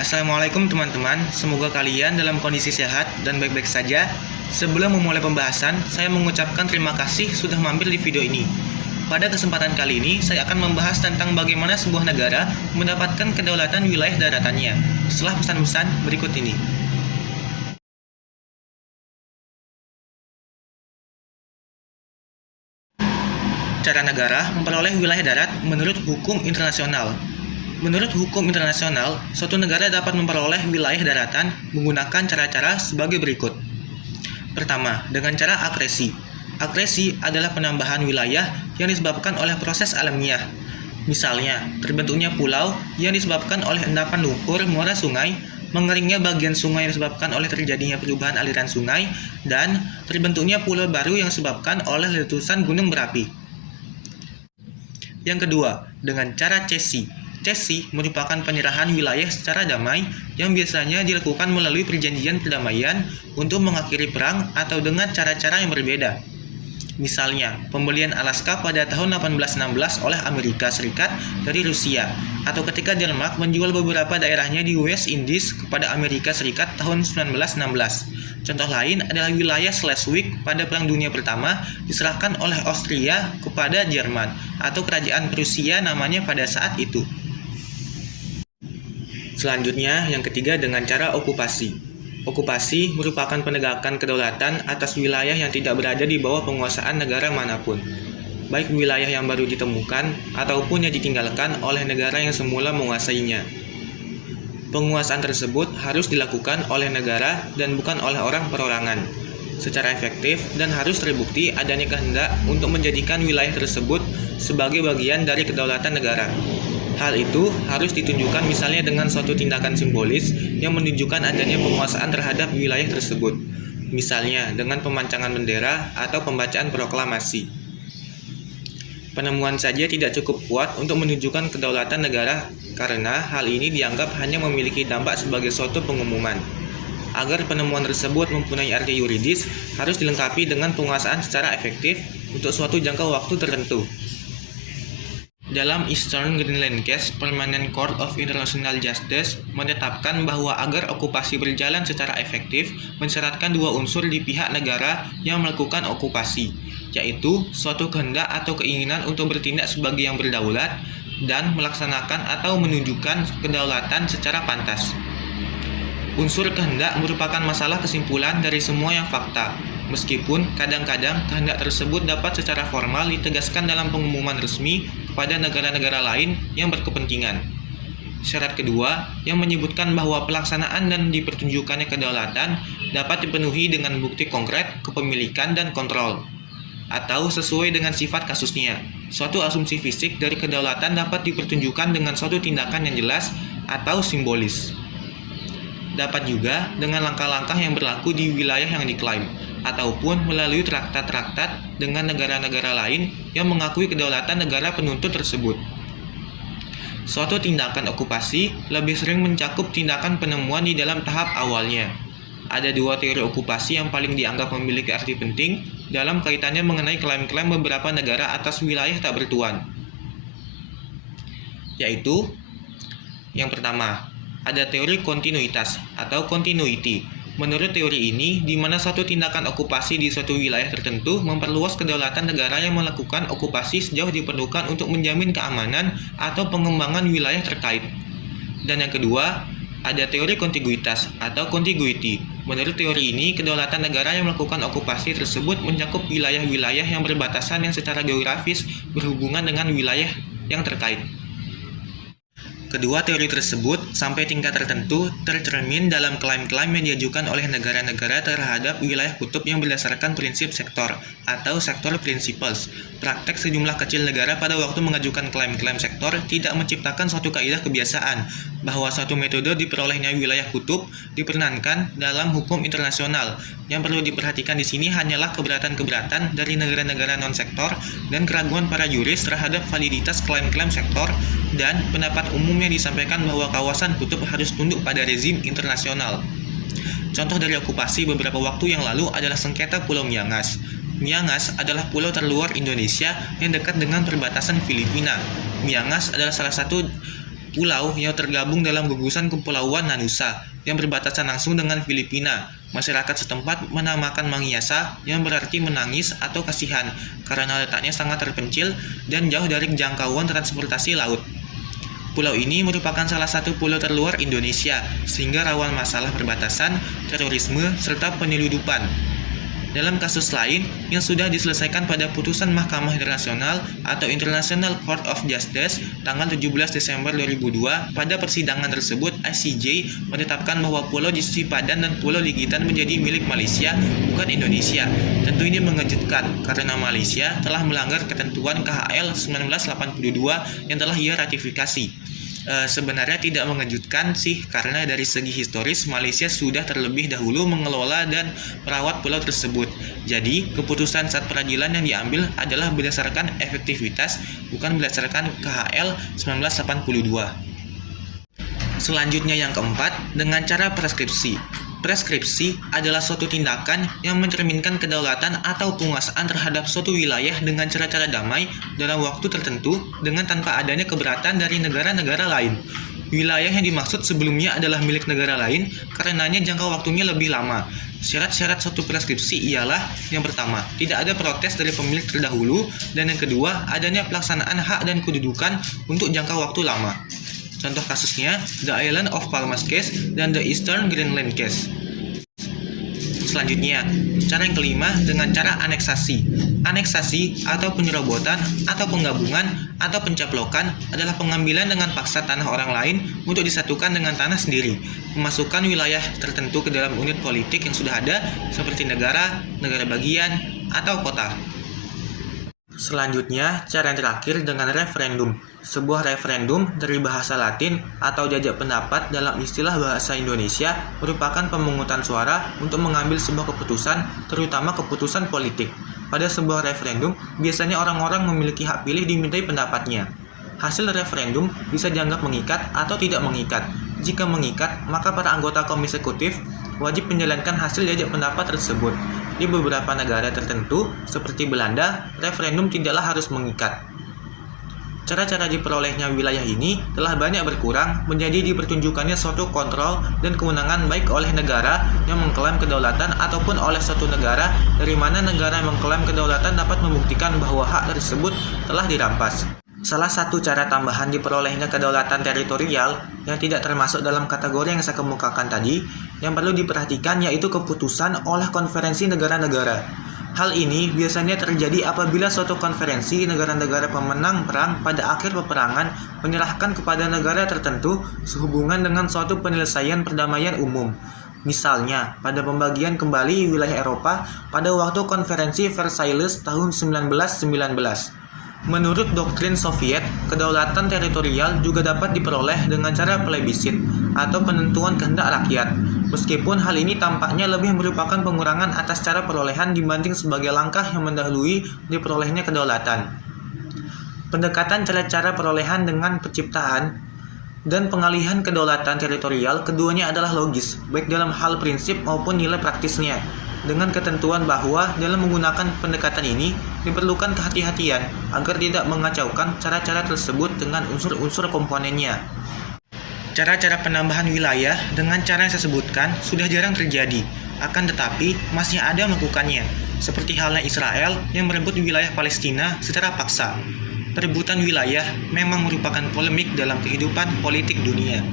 Assalamualaikum teman-teman, semoga kalian dalam kondisi sehat dan baik-baik saja. Sebelum memulai pembahasan, saya mengucapkan terima kasih sudah mampir di video ini. Pada kesempatan kali ini, saya akan membahas tentang bagaimana sebuah negara mendapatkan kedaulatan wilayah daratannya. Setelah pesan-pesan berikut ini. Cara negara memperoleh wilayah darat menurut hukum internasional. Menurut hukum internasional, suatu negara dapat memperoleh wilayah daratan menggunakan cara-cara sebagai berikut. Pertama, dengan cara akresi. Akresi adalah penambahan wilayah yang disebabkan oleh proses alamiah. Misalnya, terbentuknya pulau yang disebabkan oleh endapan lumpur muara sungai, mengeringnya bagian sungai yang disebabkan oleh terjadinya perubahan aliran sungai, dan terbentuknya pulau baru yang disebabkan oleh letusan gunung berapi. Yang kedua, dengan cara cesi. Cesi merupakan penyerahan wilayah secara damai yang biasanya dilakukan melalui perjanjian perdamaian untuk mengakhiri perang atau dengan cara-cara yang berbeda. Misalnya, pembelian Alaska pada tahun 1816 oleh Amerika Serikat dari Rusia, atau ketika Denmark menjual beberapa daerahnya di West Indies kepada Amerika Serikat tahun 1916. Contoh lain adalah wilayah Schleswig pada Perang Dunia Pertama diserahkan oleh Austria kepada Jerman, atau kerajaan Prusia namanya pada saat itu. Selanjutnya, yang ketiga dengan cara okupasi. Okupasi merupakan penegakan kedaulatan atas wilayah yang tidak berada di bawah penguasaan negara manapun, baik wilayah yang baru ditemukan ataupun yang ditinggalkan oleh negara yang semula menguasainya. Penguasaan tersebut harus dilakukan oleh negara dan bukan oleh orang perorangan, secara efektif dan harus terbukti adanya kehendak untuk menjadikan wilayah tersebut sebagai bagian dari kedaulatan negara. Hal itu harus ditunjukkan misalnya dengan suatu tindakan simbolis yang menunjukkan adanya penguasaan terhadap wilayah tersebut, misalnya dengan pemancangan bendera atau pembacaan proklamasi. Penemuan saja tidak cukup kuat untuk menunjukkan kedaulatan negara karena hal ini dianggap hanya memiliki dampak sebagai suatu pengumuman. Agar penemuan tersebut mempunyai arti yuridis, harus dilengkapi dengan penguasaan secara efektif untuk suatu jangka waktu tertentu. Dalam Eastern Greenland Case, Permanent Court of International Justice menetapkan bahwa agar okupasi berjalan secara efektif, mensyaratkan dua unsur di pihak negara yang melakukan okupasi, yaitu suatu kehendak atau keinginan untuk bertindak sebagai yang berdaulat dan melaksanakan atau menunjukkan kedaulatan secara pantas. Unsur kehendak merupakan masalah kesimpulan dari semua yang fakta, meskipun kadang-kadang kehendak tersebut dapat secara formal ditegaskan dalam pengumuman resmi kepada negara-negara lain yang berkepentingan. Syarat kedua yang menyebutkan bahwa pelaksanaan dan dipertunjukkannya kedaulatan dapat dipenuhi dengan bukti konkret, kepemilikan, dan kontrol, atau sesuai dengan sifat kasusnya. Suatu asumsi fisik dari kedaulatan dapat dipertunjukkan dengan suatu tindakan yang jelas atau simbolis. Dapat juga dengan langkah-langkah yang berlaku di wilayah yang diklaim, ataupun melalui traktat-traktat dengan negara-negara lain yang mengakui kedaulatan negara penuntut tersebut. Suatu tindakan okupasi lebih sering mencakup tindakan penemuan di dalam tahap awalnya. Ada dua teori okupasi yang paling dianggap memiliki arti penting dalam kaitannya mengenai klaim-klaim beberapa negara atas wilayah tak bertuan. Yaitu, yang pertama, ada teori kontinuitas atau continuity. Menurut teori ini, di mana suatu tindakan okupasi di suatu wilayah tertentu memperluas kedaulatan negara yang melakukan okupasi sejauh diperlukan untuk menjamin keamanan atau pengembangan wilayah terkait. Dan yang kedua, ada teori kontiguitas atau contiguity. Menurut teori ini, kedaulatan negara yang melakukan okupasi tersebut mencakup wilayah-wilayah yang berbatasan yang secara geografis berhubungan dengan wilayah yang terkait. Kedua teori tersebut sampai tingkat tertentu tercermin dalam klaim-klaim yang diajukan oleh negara-negara terhadap wilayah kutub yang berdasarkan prinsip sektor atau sector principles. Praktek sejumlah kecil negara pada waktu mengajukan klaim-klaim sektor tidak menciptakan suatu kaidah kebiasaan bahwa suatu metode diperolehnya wilayah kutub diperkenankan dalam hukum internasional. Yang perlu diperhatikan di sini hanyalah keberatan-keberatan dari negara-negara non-sektor dan keraguan para juris terhadap validitas klaim-klaim sektor dan pendapat umum yang disampaikan bahwa kawasan kutub harus tunduk pada rezim internasional. Contoh dari okupasi beberapa waktu yang lalu adalah sengketa Pulau Miangas. Miangas adalah pulau terluar Indonesia yang dekat dengan perbatasan Filipina. Miangas adalah salah satu pulau yang tergabung dalam gugusan Kepulauan Nanusa yang berbatasan langsung dengan Filipina. Masyarakat setempat menamakan Mangyasa yang berarti menangis atau kasihan karena letaknya sangat terpencil dan jauh dari jangkauan transportasi laut. Pulau ini merupakan salah satu pulau terluar Indonesia sehingga rawan masalah perbatasan, terorisme, serta penyeludupan. Dalam kasus lain yang sudah diselesaikan pada putusan Mahkamah Internasional atau International Court of Justice tanggal 17 Desember 2002, pada persidangan tersebut ICJ menetapkan bahwa Pulau Sipadan dan Pulau Ligitan menjadi milik Malaysia, bukan Indonesia. Tentu ini mengejutkan karena Malaysia telah melanggar ketentuan KHL 1982 yang telah ia ratifikasi. Sebenarnya tidak mengejutkan sih, karena dari segi historis Malaysia sudah terlebih dahulu mengelola dan merawat pulau tersebut. Jadi keputusan saat peradilan yang diambil adalah berdasarkan efektivitas, bukan berdasarkan KHL 1982. Selanjutnya yang keempat, dengan cara preskripsi. Preskripsi adalah suatu tindakan yang mencerminkan kedaulatan atau penguasaan terhadap suatu wilayah dengan cara-cara damai dalam waktu tertentu dengan tanpa adanya keberatan dari negara-negara lain. Wilayah yang dimaksud sebelumnya adalah milik negara lain, karenanya jangka waktunya lebih lama. Syarat-syarat suatu preskripsi ialah: yang pertama, tidak ada protes dari pemilik terdahulu, dan yang kedua, adanya pelaksanaan hak dan kedudukan untuk jangka waktu lama. Contoh kasusnya, The Island of Palmas Case dan The Eastern Greenland Case. Selanjutnya, cara yang kelima dengan cara aneksasi. Aneksasi atau penyerobotan atau penggabungan atau pencaplokan adalah pengambilan dengan paksa tanah orang lain untuk disatukan dengan tanah sendiri, memasukkan wilayah tertentu ke dalam unit politik yang sudah ada seperti negara, negara bagian, atau kota. Selanjutnya, cara yang terakhir dengan referendum. Sebuah referendum dari bahasa Latin atau jajak pendapat dalam istilah bahasa Indonesia merupakan pemungutan suara untuk mengambil sebuah keputusan, terutama keputusan politik. Pada sebuah referendum, biasanya orang-orang memiliki hak pilih dimintai pendapatnya. Hasil referendum bisa dianggap mengikat atau tidak mengikat. Jika mengikat, maka para anggota komisi eksekutif wajib menjalankan hasil jajak pendapat tersebut. Di beberapa negara tertentu, seperti Belanda, referendum tidaklah harus mengikat. Cara-cara diperolehnya wilayah ini telah banyak berkurang menjadi dipertunjukkannya suatu kontrol dan kewenangan baik oleh negara yang mengklaim kedaulatan ataupun oleh suatu negara dari mana negara yang mengklaim kedaulatan dapat membuktikan bahwa hak tersebut telah dirampas. Salah satu cara tambahan diperolehnya kedaulatan teritorial yang tidak termasuk dalam kategori yang saya kemukakan tadi yang perlu diperhatikan yaitu keputusan oleh konferensi negara-negara. Hal ini biasanya terjadi apabila suatu konferensi negara-negara pemenang perang pada akhir peperangan menyerahkan kepada negara tertentu sehubungan dengan suatu penyelesaian perdamaian umum. Misalnya, pada pembagian kembali wilayah Eropa pada waktu konferensi Versailles tahun 1919. Menurut doktrin Soviet, kedaulatan teritorial juga dapat diperoleh dengan cara plebisit atau penentuan kehendak rakyat. Meskipun hal ini tampaknya lebih merupakan pengurangan atas cara perolehan dibanding sebagai langkah yang mendahului diperolehnya kedaulatan. Pendekatan cara-cara perolehan dengan penciptaan dan pengalihan kedaulatan teritorial keduanya adalah logis, baik dalam hal prinsip maupun nilai praktisnya, dengan ketentuan bahwa dalam menggunakan pendekatan ini diperlukan kehati-hatian agar tidak mengacaukan cara-cara tersebut dengan unsur-unsur komponennya. Cara-cara penambahan wilayah dengan cara yang saya sebutkan sudah jarang terjadi, akan tetapi masih ada melakukannya, seperti halnya Israel yang merebut wilayah Palestina secara paksa. Perebutan wilayah memang merupakan polemik dalam kehidupan politik dunia.